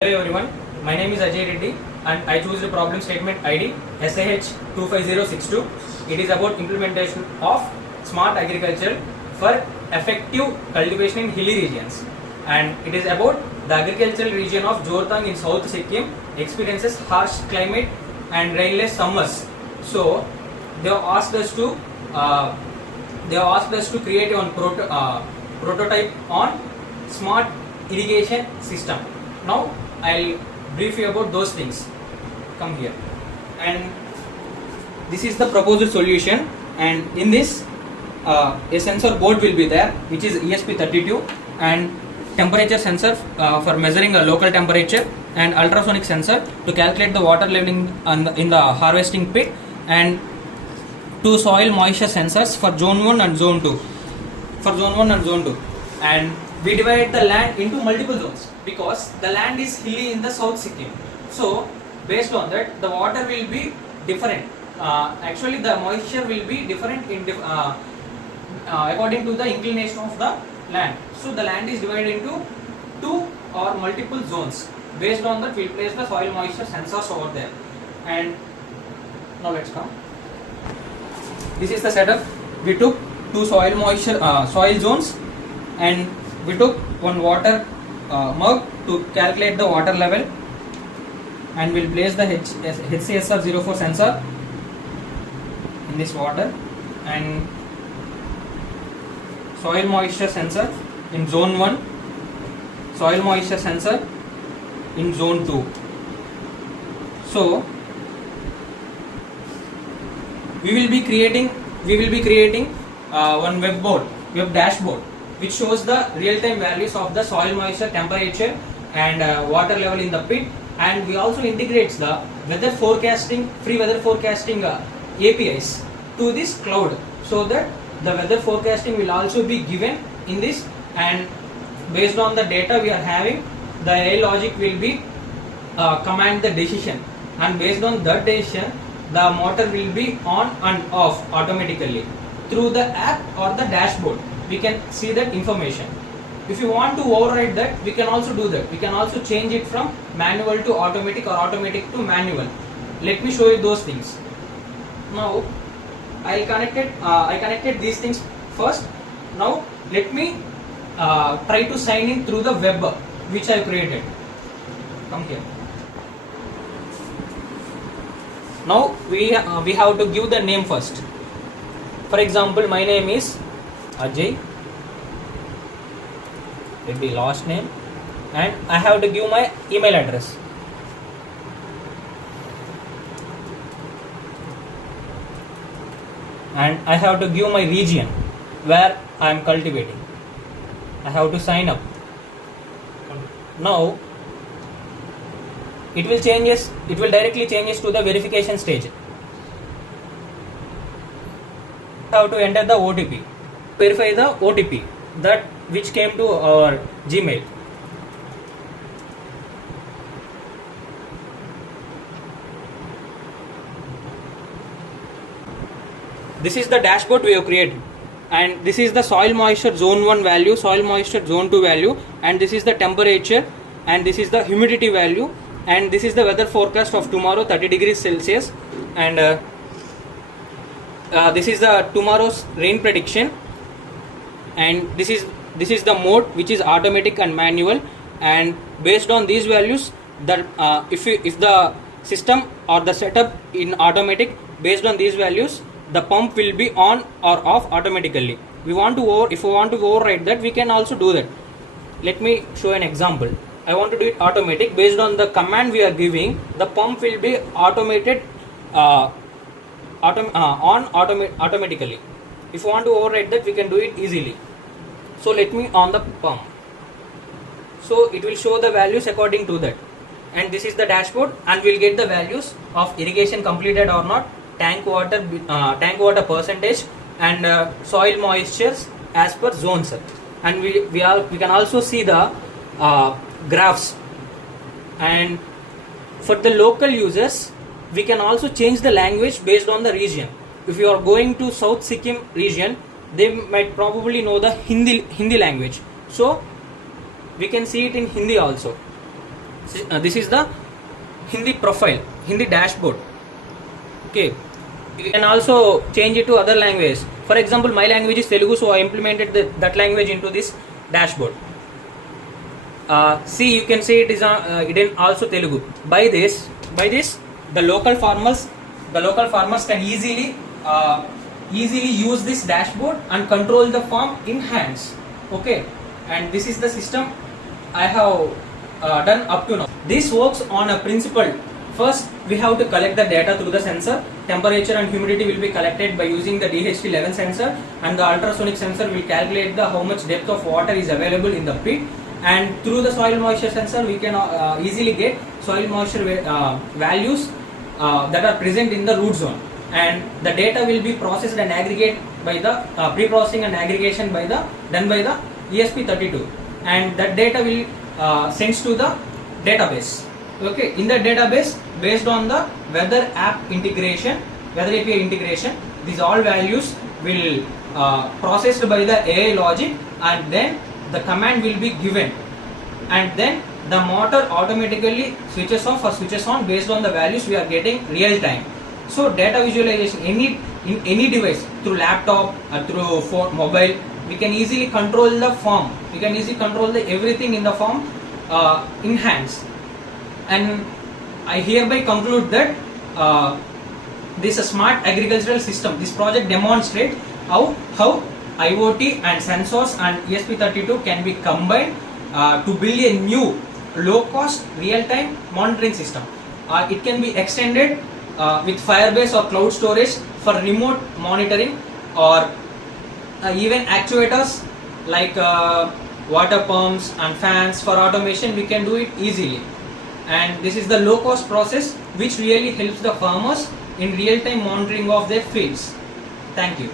Hello everyone, my name is Ajay Reddy and I choose the problem statement ID SAH25062. It is about implementation of smart agriculture for effective cultivation in hilly regions, and it is about the agricultural region of Jortang in South Sikkim experiences harsh climate and rainless summers. So they have asked us to create one prototype on smart irrigation system. Now I'll brief you about those things. Come here. And this is the proposed solution, and in this a sensor board will be there, which is ESP32, and temperature sensor for measuring a local temperature, and ultrasonic sensor to calculate the water leveling in the harvesting pit, and two soil moisture sensors for zone 1 and zone 2. And we divide the land into multiple zones because the land is hilly in the South Sikkim. So based on that, the water will be different. Actually, the moisture will be different in according to the inclination of the land. So the land is divided into two or multiple zones. Based on that, we will place the soil moisture sensors over there. And now let's come. This is the setup. We took two soil moisture soil zones, and we took one water mug to calculate the water level, and we'll place the HCSR04 sensor in this water, and soil moisture sensor in zone 1, soil moisture sensor in zone 2. So we will be creating one web dashboard which shows the real-time values of the soil moisture, temperature and water level in the pit, and we also integrates the weather forecasting, free weather forecasting APIs to this cloud, so that the weather forecasting will also be given in this, and based on the data we are having, the AI logic will be command the decision, and based on that decision the motor will be on and off automatically through the app or the dashboard. We can see that information. If you want to override that, we can also do that. We can also change it from manual to automatic or automatic to manual. Let me show you those things. Now I connected these things first. Now let me try to sign in through the web which I created. Come here. Now we have to give the name first. For example, my name is Ajay, with the last name, and I have to give my email address. And I have to give my region where I am cultivating. I have to sign up. Now it will directly changes to the verification stage. I have to enter the OTP. Verify the OTP that which came to our Gmail. This is the dashboard we have created, and this is the soil moisture zone 1 value, soil moisture zone 2 value, and this is the temperature, and this is the humidity value, and this is the weather forecast of tomorrow 30 degrees Celsius, and this is the tomorrow's rain prediction, and this is the mode, which is automatic and manual, and based on these values, that if the system or the setup in automatic, based on these values the pump will be on or off automatically. If we want to override that, we can also do that. Let me show an example. I want to do it automatic. Based on the command we are giving, the pump will be automated automatically. If you want to override that, we can do it easily. So let me on the pump. So it will show the values according to that, and this is the dashboard, and we'll get the values of irrigation completed or not, tank water percentage, and soil moistures as per zones. And we can also see the graphs. And for the local users, we can also change the language based on the region. If you are going to South Sikkim region, they might probably know the Hindi language, so we can see it in Hindi also. This is the Hindi profile, Hindi dashboard. Okay, you can also change it to other languages. For example, my language is Telugu, so I implemented that language into this dashboard. See, you can say it is it is also Telugu. By this, the local farmers can easily use this dashboard and control the farm in hands. Okay, and this is the system I have done up to now. This works on a principle. First, we have to collect the data through the sensor. Temperature and humidity will be collected by using the DHT11 sensor, and the ultrasonic sensor will calculate the how much depth of water is available in the pit. And through the soil moisture sensor, we can easily get soil moisture values that are present in the root zone. And the data will be processed and aggregate by the pre-processing and aggregation done by the ESP32, and that data will sends to the database. Okay, in the database, based on the weather API integration, these all values will processed by the AI logic, and then the command will be given, and then the motor automatically switches off or switches on based on the values we are getting real time. So data visualization in any device, through laptop or through mobile, we can easily control the farm. We can easily control everything in the farm in hands. And I hereby conclude that this is a smart agricultural system. This project demonstrates how IoT and sensors and ESP32 can be combined to build a new low-cost real-time monitoring system. It can be extended with Firebase or cloud storage for remote monitoring, or even actuators like water pumps and fans for automation. We can do it easily, and this is the low-cost process which really helps the farmers in real-time monitoring of their fields. Thank you.